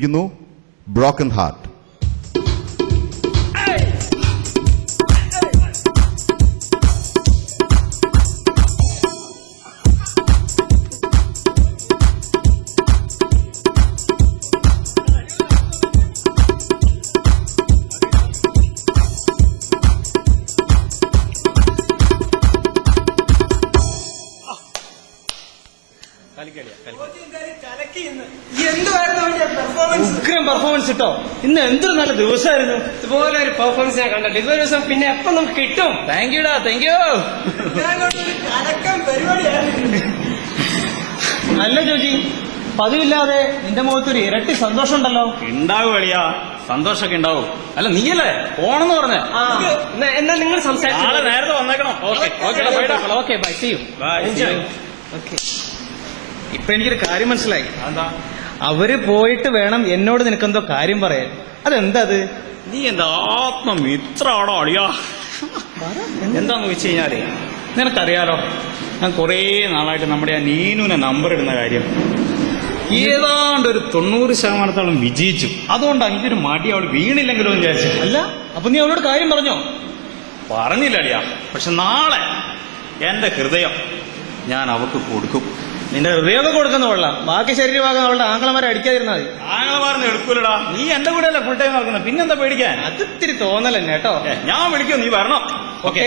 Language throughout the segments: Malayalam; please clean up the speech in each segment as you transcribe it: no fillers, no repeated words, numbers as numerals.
Broken Heart. ഉഗ്രം പെർഫോമൻസ് കിട്ടോ. ഇന്ന് എന്തൊരു നല്ല ദിവസമായിരുന്നു. ഇതുപോലെ ഒരു പെർഫോമൻസ് ഞാൻ കണ്ടല്ലോ. ഇതുപോലെ ദിവസം പിന്നെ എപ്പം നമുക്ക് കിട്ടും. താങ്ക് യുടാ, താങ്ക് യു. അല്ല ജോജി, പതിവില്ലാതെ നിന്റെ മുഖത്തൊരു ഇരട്ടി സന്തോഷം ഉണ്ടല്ലോ. ഉണ്ടാവും അളിയാ, സന്തോഷമൊക്കെ ഉണ്ടാവും. അല്ല നീയല്ലേ പോണെന്ന് പറഞ്ഞ എന്നാ നിങ്ങൾ സംസാരിച്ചു. നാളെ നേരത്തെ വന്നേക്കണം. Okay bye, see you. Okay. ഇപ്പൊ എനിക്കൊരു കാര്യം മനസ്സിലായി. എന്താ? അവര് പോയിട്ട് വേണം എന്നോട് നിനക്കെന്തോ കാര്യം പറയാൻ. അതെന്താ അത്? നീ എന്റെ ആത്മമിത്രാണോ അളിയാ? എന്താന്ന് വെച്ച് കഴിഞ്ഞാല് നിനക്കറിയാലോ, ഞാൻ കുറേ നാളായിട്ട് നമ്മുടെ ആ നീനുവിനെ നമ്പർ ഇടുന്ന കാര്യം ഏതാണ്ട് ഒരു 90% വിജയിച്ചു. അതുകൊണ്ട് എനിക്കൊരു മടി അവൾ വീണില്ലെങ്കിലോ എന്ന് വിചാരിച്ചു. അല്ല, അപ്പൊ നീ അവളോട് കാര്യം പറഞ്ഞോ? പറഞ്ഞില്ല അളിയാ, പക്ഷെ നാളെ എന്റെ ഹൃദയം ഞാൻ അവൾക്ക് കൊടുക്കും. നിന്റെ ഹൃദയമൊക്കെ കൊടുക്കുന്ന കൊള്ളാം. ബാക്കി ശരീരഭാഗം അവളുടെ ആംഗളമാരെ അടിക്കാതിരുന്നാൽ മതി. ആങ്ങളമാർന്ന് എടുക്കൂലടാ. നീ എന്റെ കൂടെ അല്ലേ ഫുൾ ടൈം നടക്കുന്നത്, പിന്നെന്താ പേടിക്കാൻ? അത് ഇത്തിരി തോന്നൽ തന്നെ കേട്ടോ. ഞാൻ വിളിക്കും, നീ വരണം. ഓക്കെ,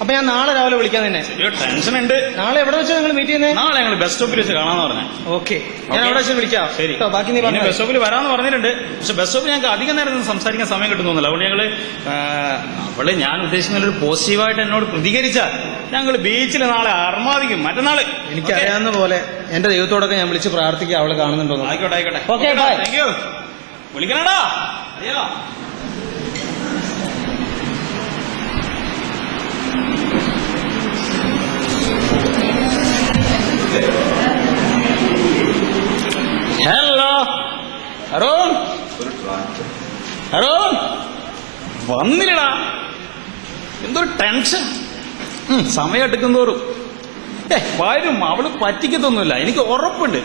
അപ്പൊ ഞാൻ നാളെ രാവിലെ വിളിക്കാൻ തന്നെ. ടെൻഷൻ ഉണ്ട്. നാളെ എവിടെ വെച്ചാൽ നിങ്ങൾ മീറ്റ് ചെയ്യുന്നത്? നാളെ ഞങ്ങൾ ബസ് സ്റ്റോപ്പിൽ വെച്ച് കാണാന്ന് പറഞ്ഞേ. ഓക്കെ, ഞാൻ അവിടെ വെച്ച് വിളിക്കാം. ശരി, ബാക്കി നീ ബസ് സ്റ്റോപ്പിൽ വരാന്ന് പറഞ്ഞിട്ടുണ്ട്. പക്ഷെ ബസ് സ്റ്റോപ്പിൽ ഞങ്ങൾക്ക് അധികം നേരം സംസാരിക്കാൻ സമയം കിട്ടുന്നില്ല. അതുകൊണ്ട് ഞങ്ങള് അവള് ഞാൻ ഉദ്ദേശിക്കുന്ന ഒരു പോസിറ്റീവായിട്ട് എന്നോട് പ്രതികരിച്ചാൽ ഞങ്ങൾ ബീച്ചിൽ നാളെ അർമാദിക്കും. മറ്റന്നാള് എനിക്കറിയാവുന്ന പോലെ എന്റെ ദൈവത്തോടൊക്കെ ഞാൻ വിളിച്ച് പ്രാർത്ഥിക്കുക അവള് കാണുന്നുണ്ടോ. ആയിക്കോട്ടെ ആയിക്കോട്ടെ. Okay, bye. Thank you. വിളിക്കണടാ. അയ്യോ, ഹലോ അരുൺ. അരുൺ വന്നില്ലടാ. എന്തൊരു ടെൻഷൻ. സമയം എടുക്കുന്തോറും വരും. അവള് പറ്റിക്കത്തൊന്നുമില്ല, എനിക്ക് ഉറപ്പുണ്ട്.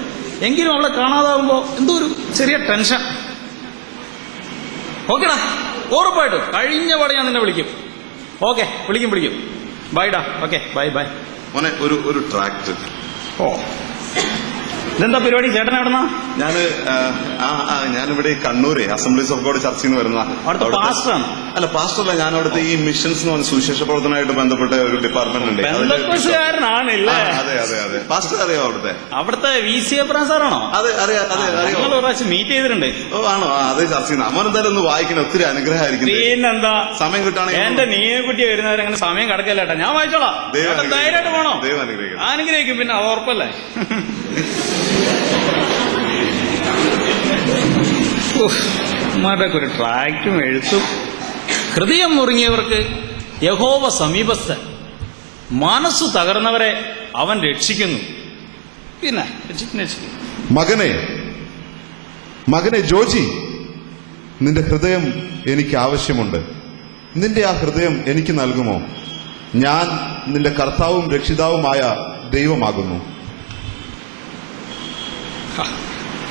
എങ്കിലും അവളെ കാണാതാവുമ്പോ എന്തോ ഒരു ചെറിയ ടെൻഷൻ. ഓക്കെടാ, ഉറപ്പായിട്ടും കഴിഞ്ഞ പാടെ ഞാൻ നിന്നെ വിളിക്കും. ഓക്കെ, വിളിക്കും. ബൈഡാ. Okay, bye. മോനെ, ഒരു ട്രാക്ട്. ഓ, ഇതെന്താ പരിപാടി? ചേട്ടൻ എവിടെന്നാ? ഞാനിവിടെ കണ്ണൂര് അസംബ്ലീസ് ഓഫ് ഗോഡ് ചർച്ചിൽ നിന്ന് വരുന്ന. അവിടുത്തെ പാസ്റ്ററാണ്? അല്ല, പാസ്റ്ററല്ല. ഞാൻ അവിടുത്തെ ഈ മിഷൻസ് എന്ന് പറഞ്ഞ സുവിശേഷ പ്രവർത്തനമായിട്ട് ബന്ധപ്പെട്ട ഒരു ഡിപ്പാർട്ട്മെന്റ് ഉണ്ട്. ബന്ധുക്കാരനാണല്ലേ? അതെ. പാസ്റ്റർ അറിയാം അവിടുത്തെ? അവിടുത്തെ VC എബ്രഹാം സാറാണോ? അതെ, ഞങ്ങൾ ഒരു പ്രാവശ്യം മീറ്റ് ചെയ്തിട്ടുണ്ട്. ഓ, ആണോ? അതേ ചർച്ചയിൽ നിന്ന്. അമ്മ എന്തായാലും ഒന്ന് വായിക്കണം. ഒത്തിരി അനുഗ്രഹമായിരിക്കും. പിന്നെന്താ, സമയം കിട്ടുകയാണെങ്കിൽ. എന്റെ നീനെക്കുട്ടി വരുന്നവരങ്ങനെ സമയം കിടക്കല്ലേട്ടാ, ഞാൻ വായിച്ചോളാം. ധൈര്യമായിട്ട് പോണോ? അനുഗ്രഹിക്കും. പിന്നെ അത് ഉറപ്പല്ലേ. ഒരു ട്രാക്റ്റും എഴുത്തും. ഹൃദയം മുറിങ്ങിയവർക്ക് യഹോവ സമീപസ്ഥൻ, മനസ്സു തകർന്നവരെ അവൻ രക്ഷിക്കുന്നു. പിന്നെ മകനെ ജോജി, നിന്റെ ഹൃദയം എനിക്ക് ആവശ്യമുണ്ട്. നിന്റെ ആ ഹൃദയം എനിക്ക് നൽകുമോ? ഞാൻ നിന്റെ കർത്താവും രക്ഷിതാവുമായ ദൈവമാകുന്നു.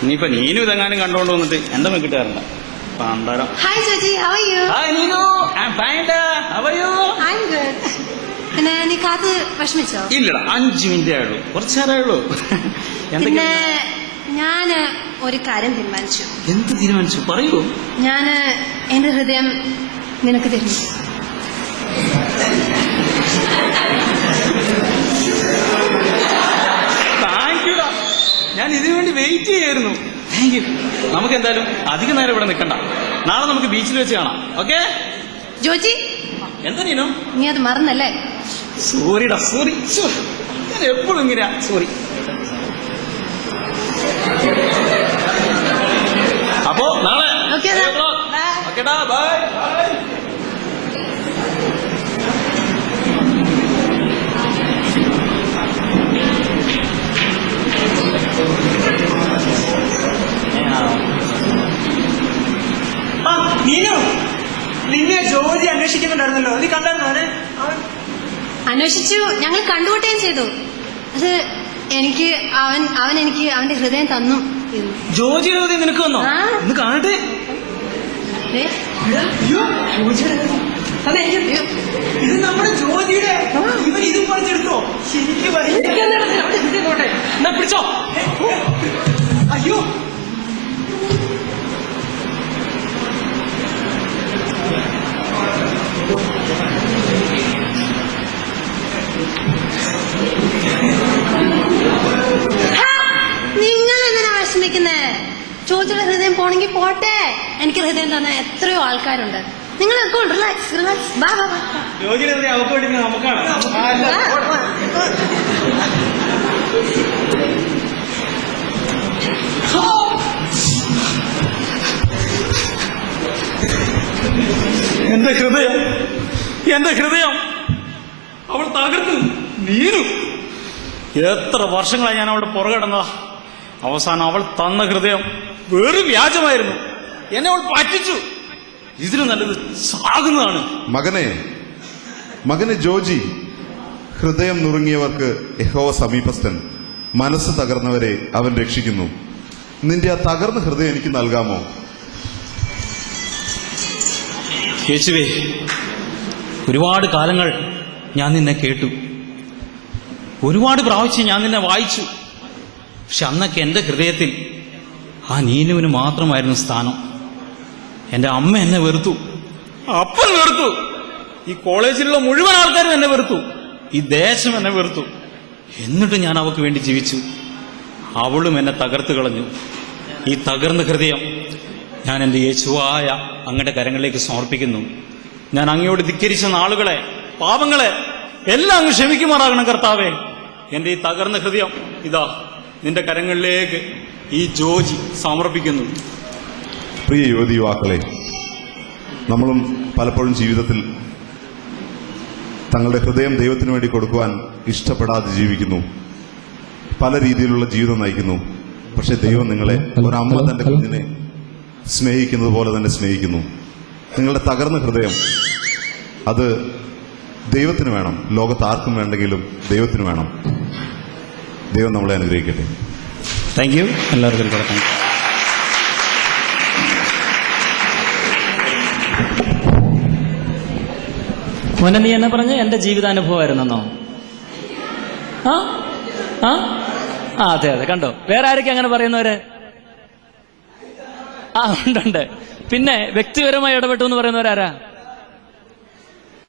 ഇനിയിപ്പൊ നീനും ഇതെങ്ങാനും കണ്ടോണ്ട് വന്നിട്ട് എന്റെ കിട്ടാറുണ്ട്. Hi Joji, how are you? Hi Nino, I'm fine. How are you? I'm good. പിന്നെ നീ കാത്ത് വിഷമിച്ചോ? ഇല്ലടാ, 5 മിനിറ്റേ ആയുള്ളൂ, കുറച്ചു നേരമായുള്ളൂ. പിന്നെ ഞാന് ഒരു കാര്യം തീരുമാനിച്ചു. എന്ത് തീരുമാനിച്ചു? പറയൂ. ഞാന് എന്റെ ഹൃദയം നിനക്ക് തരുന്നു. താങ്ക് യുടാ, ഞാൻ ഇതിനു വേണ്ടി വെയിറ്റ് ചെയ്യായിരുന്നു. Thank you. നമുക്ക് എന്തായാലും അധികം നേരം ഇവിടെ നിൽക്കണ്ട. നാളെ നമുക്ക് ബീച്ചിൽ വെച്ച് കാണാം. ഓക്കെ ജോജി, എന്താ നീനോ? നീ അത് മറന്നല്ലേ? സോറിടാ, സോറി. ഞാൻ എപ്പോഴും ഇങ്ങനെയാ. സോറി. അപ്പോ നാളെ ഓക്കെടാ, ബൈ. നിന്നെ ജോലി അന്വേഷിക്കുന്നുണ്ടായിരുന്നല്ലോ, നീ കണ്ടായിരുന്നോ? അന്വേഷിച്ചു, ഞങ്ങൾ കണ്ടുകൂട്ടുകയും ചെയ്തു. അത് എനിക്ക് അവൻ എനിക്ക് അവന്റെ ഹൃദയം തന്നു. ജോജിയുടെ ഹൃദയം നിനക്ക് വന്നോ? ആ. ഒന്ന് കാണട്ടെ. ദേ, അയ്യോ, ജോജിയുടെ ഹൃദയം. അതെ, ഇത് നമ്മുടെ ജോജിയുടെ. ഇവൻ ഇതും പറിച്ചെടുത്തോ? ശരിക്കും എന്നാ പിടിച്ചോ. അയ്യോ, നിങ്ങൾ എന്തിനാ വിഷമിക്കുന്നേ? ചോദിച്ചുള്ള ഹൃദയം പോണെങ്കിൽ പോട്ടെ. എനിക്ക് ഹൃദയം തന്നെ എത്രയോ ആൾക്കാരുണ്ട്. നിങ്ങൾ റിലാക്സ് റിലാക്സ്. ബാ ബാ ബാ. ജോജിയുടെ ഹൃദയം അവർക്ക് വേണ്ടി നമുക്കാണ്. എന്റെ ഹൃദയം, എന്റെ ഹൃദയം അവൾ തകർത്ത് നീരു. എത്ര വർഷങ്ങളായി ഞാൻ അവളുടെ പുറകടന്നതാ. അവസാനം അവൾ തന്ന ഹൃദയം വെറും വ്യാജമായിരുന്നു. എന്നെ അവൾ പറ്റിച്ചു. ഇതിന് നല്ലത് സാകുന്നതാണ്. മകനെ ജോജി, ഹൃദയം നുറുങ്ങിയവർക്ക് യഹോവ സമീപസ്ഥൻ, മനസ്സ് തകർന്നവരെ അവൻ രക്ഷിക്കുന്നു. നിന്റെ ആ തകർന്ന ഹൃദയം എനിക്ക് നൽകാമോ? യേശുവേ, ഒരുപാട് കാലങ്ങൾ ഞാൻ നിന്നെ കേട്ടു, ഒരുപാട് പ്രാവശ്യം ഞാൻ നിന്നെ വായിച്ചു. പക്ഷെ അന്നൊക്കെ എന്റെ ഹൃദയത്തിൽ ആ നീനുവിന് മാത്രമായിരുന്നു സ്ഥാനം. എന്റെ അമ്മ എന്നെ വെറുത്തു, അപ്പൻ വെറുത്തു, ഈ കോളേജിലുള്ള മുഴുവൻ ആൾക്കാരും എന്നെ വെറുത്തു, ഈ ദേശം എന്നെ വെറുത്തു. എന്നിട്ട് ഞാൻ അവൾക്ക് വേണ്ടി ജീവിച്ചു. അവളും എന്നെ തകർത്തു കളഞ്ഞു. ഈ തകർന്ന ഹൃദയം ഞാൻ എന്റെ യേശുവായ അങ്ങയുടെ കരങ്ങളിലേക്ക് സമർപ്പിക്കുന്നു. ഞാൻ അങ്ങയോട് ധിക്കരിച്ച നാളുകളെ, പാപങ്ങളെ എല്ലാം അങ്ങ് ക്ഷമിക്കുമാറാകണം കർത്താവേ. എന്റെ ഈ തകർന്ന ഹൃദയം ഇതാ നിന്റെ കരങ്ങളിലേക്ക് ഈ ജോജി സമർപ്പിക്കുന്നു. പ്രിയ യുവതി യുവാക്കളെ, നമ്മളും പലപ്പോഴും ജീവിതത്തിൽ തങ്ങളുടെ ഹൃദയം ദൈവത്തിന് വേണ്ടി കൊടുക്കുവാൻ ഇഷ്ടപ്പെടാതെ ജീവിക്കുന്നു. പല രീതിയിലുള്ള ജീവിതം നയിക്കുന്നു. പക്ഷെ ദൈവം നിങ്ങളെ ഒരമ്മ തന്റെ കുഞ്ഞിനെ സ്നേഹിക്കുന്നത് പോലെ തന്നെ സ്നേഹിക്കുന്നു. നിങ്ങളുടെ തകർന്ന ഹൃദയം അത് ദൈവത്തിന് വേണം. ലോകത്ത് ആർക്കും വേണ്ടെങ്കിലും ദൈവത്തിന് വേണം. ദൈവം നമ്മളെ അനുഗ്രഹിക്കട്ടെ. Thank you. എല്ലാവർക്കും താങ്ക് യു. മോനെ, നീ എന്നെ പറഞ്ഞ് എന്റെ ജീവിതാനുഭവമായിരുന്നെന്നോ? ആ ആ ആ അതെ അതെ, കണ്ടോ? വേറെ ആരൊക്കെ അങ്ങനെ പറയുന്നവര്? ആ, ഉണ്ട്. പിന്നെ വ്യക്തിപരമായി ഇടപെട്ടു എന്ന് പറയുന്നവരാരാ?